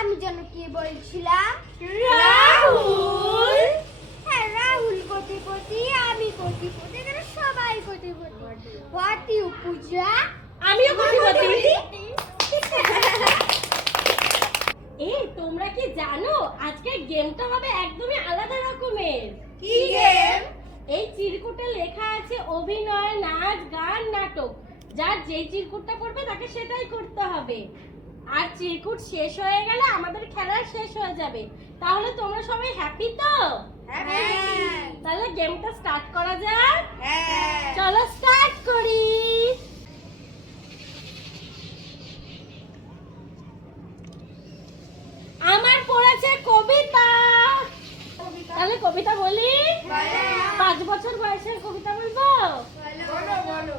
আমি যেন কি বলছিলাম? রাহুল। হ্যাঁ, রাহুল কোটিপতি, আমি কোটিপতি, এখানে সবাই কোটিপতি। What you, পূজা? আমিও কোটিপতি। এই তোমরা কি জানো আজকের গেমটা হবে একদমই আলাদা রকমের। কি গেম? এই চিরকুটে লেখা আছে অভিনয়, নাচ, গান, নাটক। যার যেই চিরকুটটা পড়বে তাকে সেটাই করতে হবে। আর চিরকুট শেষ হয়ে গেলে আমাদের খেলা শেষ হয়ে যাবে। তাহলে তোমরা সবাই হ্যাপি তো? হ্যাঁ। তাহলে গেমটা স্টার্ট করা যাক। হ্যাঁ। চলো স্টার্ট করি। আমার পড়েছে কবিতা। তাহলে কবিতা বলি। 5 বছর বয়সের কবিতা বলবো। বলো।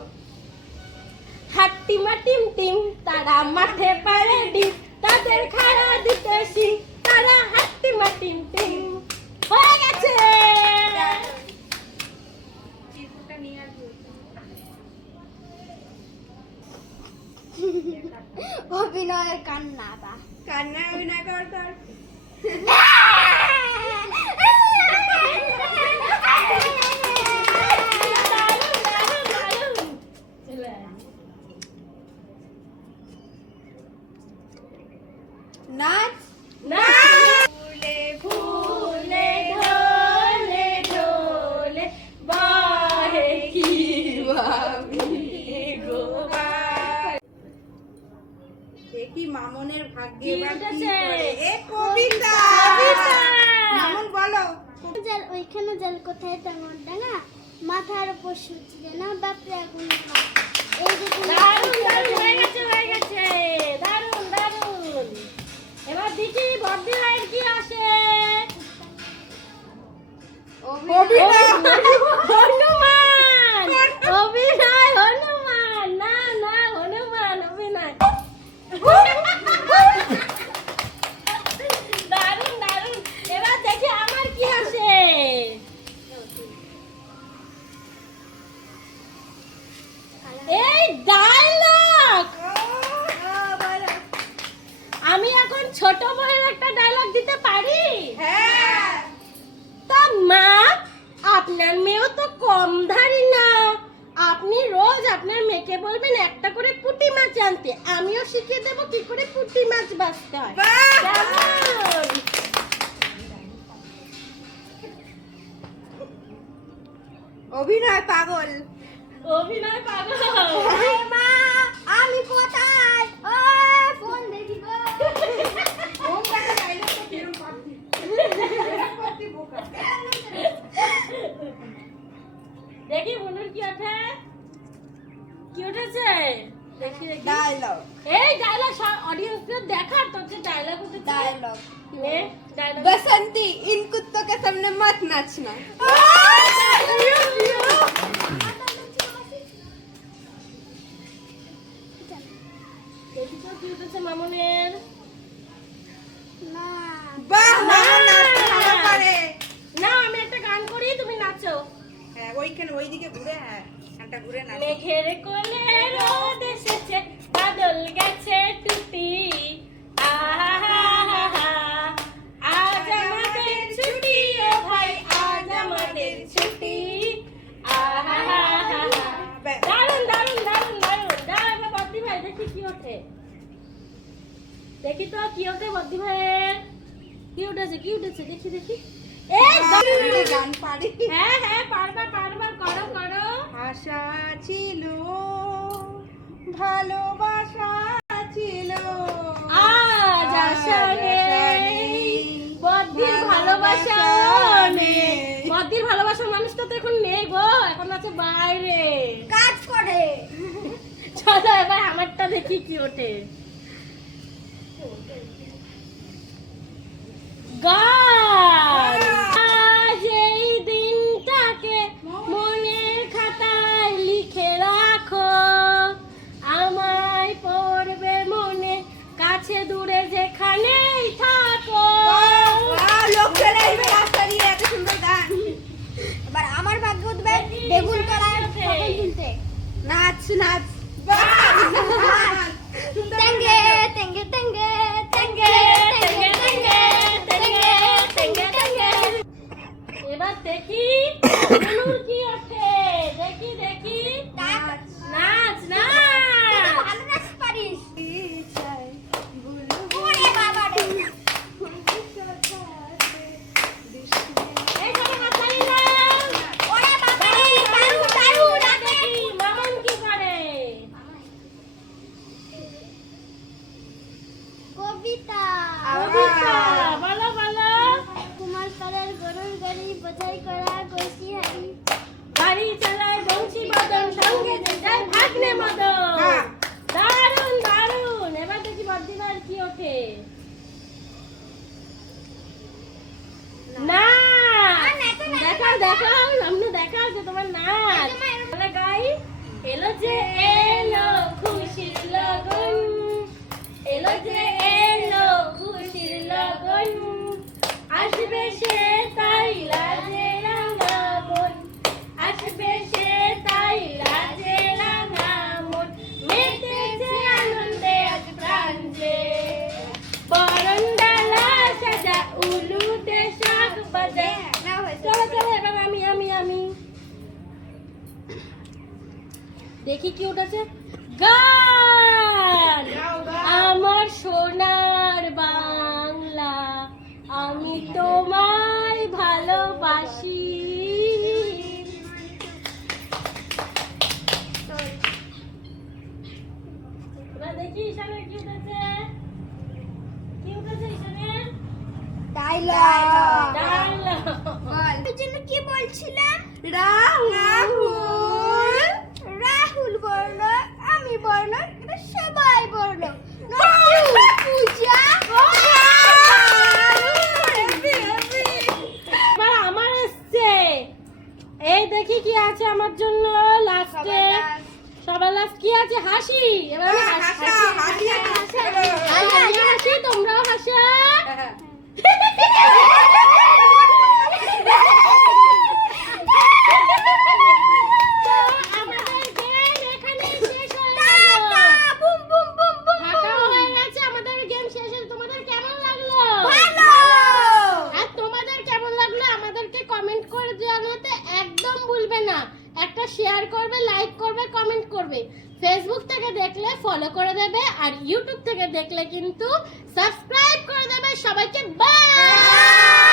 হাট্টিমা টিম টিম তারা মাঠে পারে ডিম, তাদের খাড়া দিতে শিং, তারা হাট্টিমা টিম টিম। হয়ে গেছে। অভিনয়ের কান্নাটা। কান্না অভিনয় কর। নাচ ফুলে ফুলে ঢোলে ঢোলে বাহে কি দেখি মামনের ভাগ্যে কি এবার কি উঠেছে? করে। এ কবিতা। মামন বলো। জল ওইখানে জল কোথায় টাঙন ডাঙা, মাথার উপর সূর্য না বাপরে আগুন খা। এই যে দারুণ দারুণ হয়ে গেছে। দারুণ। এবার দেখি বর্দি লাইন কি আসে। অভিনয়। হনুমান। অভিনয় হনুমান। না হনুমান অভিনয়। দারুণ। এবার দেখি আমার কি আসে। এই ডায়লগ। বলো। আমি এখন ছোট বউয়ের একটা ডায়লগ দিতে পারি। হ্যাঁ। তা মা, আপনার মেয়েও তো কম ধারি না। আপনি রোজ আপনার মেয়েকে বলবেন একটা করে পুঁটি মাছ আনতে। আমিও শিখিয়ে দেবো কি করে পুঁটি মাছ বাছতে হয়। বাহ! কেমন? অভিনয় পাগল। অভিনয় পাগল। মা, আমি কোথায়? ও ফোন দেখি গো। দেখি বলুন কি ওঠে। কি উঠেছে? দেখি। ডায়লগ। এই ডায়লগ অডিয়েন্সদের দেখার তো যে ডায়লগ উঠেছে। डायलॉग। ডায়লগ। बसंती इन कुत्तों के सामने मत नाचना। দেখি তো কি উঠেছে মামনের। না, বাহ! মামন নাচতে ভালো পারে। না আমি একটা গান করি, তুমি নাচো। হ্যাঁ, ওইখানে ওইদিকে ঘুরে, হ্যাঁ একটা ঘুরে নাচ। মেঘের কোলে রোদ এসেছে, বাদল গেছে টুটি। আহা, আজ আমাদের ছুটি ও ভাই, আজ আমাদের ছুটি। আহা, দারুণ। দাঁড়া বদ্দি ভাই, দেখি কি ওঠে। দেখি তো কি ওঠে বদ্দি ভাইয়ের। কি উঠেছে দেখি। এই দারুণ। গান পারি। হ্যাঁ পারবা করো। আশা ছিল, ভালোবাসা ছিল, আজ আশা নেই, বদ্দির ভালোবাসা নেই। বদ্দির ভালোবাসার মানুষটা তো এখন নেই গো, এখন আছে বাইরে। কাজ করে। চলো এবার আমারটা দেখি কি ওঠে। গান। আজ এই দিনটাকে মনের খাতায় লিখে রাখো, আমায় পড়বে মনে, কাছে দূরে যেখানেই থাকো। লোকজন আসবে রাস্তা দিয়ে, এত সুন্দর গান। এবার আমার ভাগ্য উঠবে বেগুন কলার ফসল তুলতে। নাচ। বাহ! সুন্দর কবিতা বলো বলো। কুমার পাড়ার গরুর গাড়ি বোঝাই করা কষি হাড়ি। গাড়ি চালায় বংশী বদন, সঙ্গে যে যায় ভাগ্নে মদন। হ্যাঁ। দারুণ দারুণ। এবার দেখি বর্দিবার কি ওঠে। না দেখাও দেখাও, সামনে দেখাও যে তোমার নাচ। তাহলে গাই, এলো যে এলো খুশির লগন, এলো যে এলো খুশির লগন, আসবে সে তাই লাজে রাঙা মন, আসবে সে তাই লাজে রাঙা মন, মেতেছে আনন্দে আজ প্রাণ যে, বরণডালা সাজা উলুতে শাক বাজে। চলো চলো এবার আমি দেখি কি উঠেছে। গান। আমার সোনার বাংলা, আমি তোমায় ভালোবাসি। এবার দেখি ঈশানে কি উঠেছে। কি উঠেছে ঈশানে? Dialogue dialogue. বল। ওই জন্য কি বলছিলাম? রাহুল রাহুল বলল, আমি বলল, এটা সবাই বলল। পূজা এবার আমার এসছে। এই দেখি কি আছে আমার জন্য লাস্টে। সবার লাস্ট কি আছে? হাসি। এবার আমি হাসি, তোমরাও হাসো। তো আমাদের গেম এখানেই শেষ হয়ে গেল। হাঁটাও হয়ে গেছে, আমাদের গেম শেষ হয়ে। তোমাদের কেমন লাগলো? আর তোমাদের কেমন লাগলো আমাদেরকে কমেন্ট করে জানাতে একদম ভুলবে না। একটা শেয়ার করবে, লাইক করবে, কমেন্ট করবে। ফেসবুক থেকে দেখলে ফলো করে দেবে, আর ইউটিউব থেকে দেখলে কিন্তু সাবস্ক্রাইব করে দেবে। সবাইকে বাই।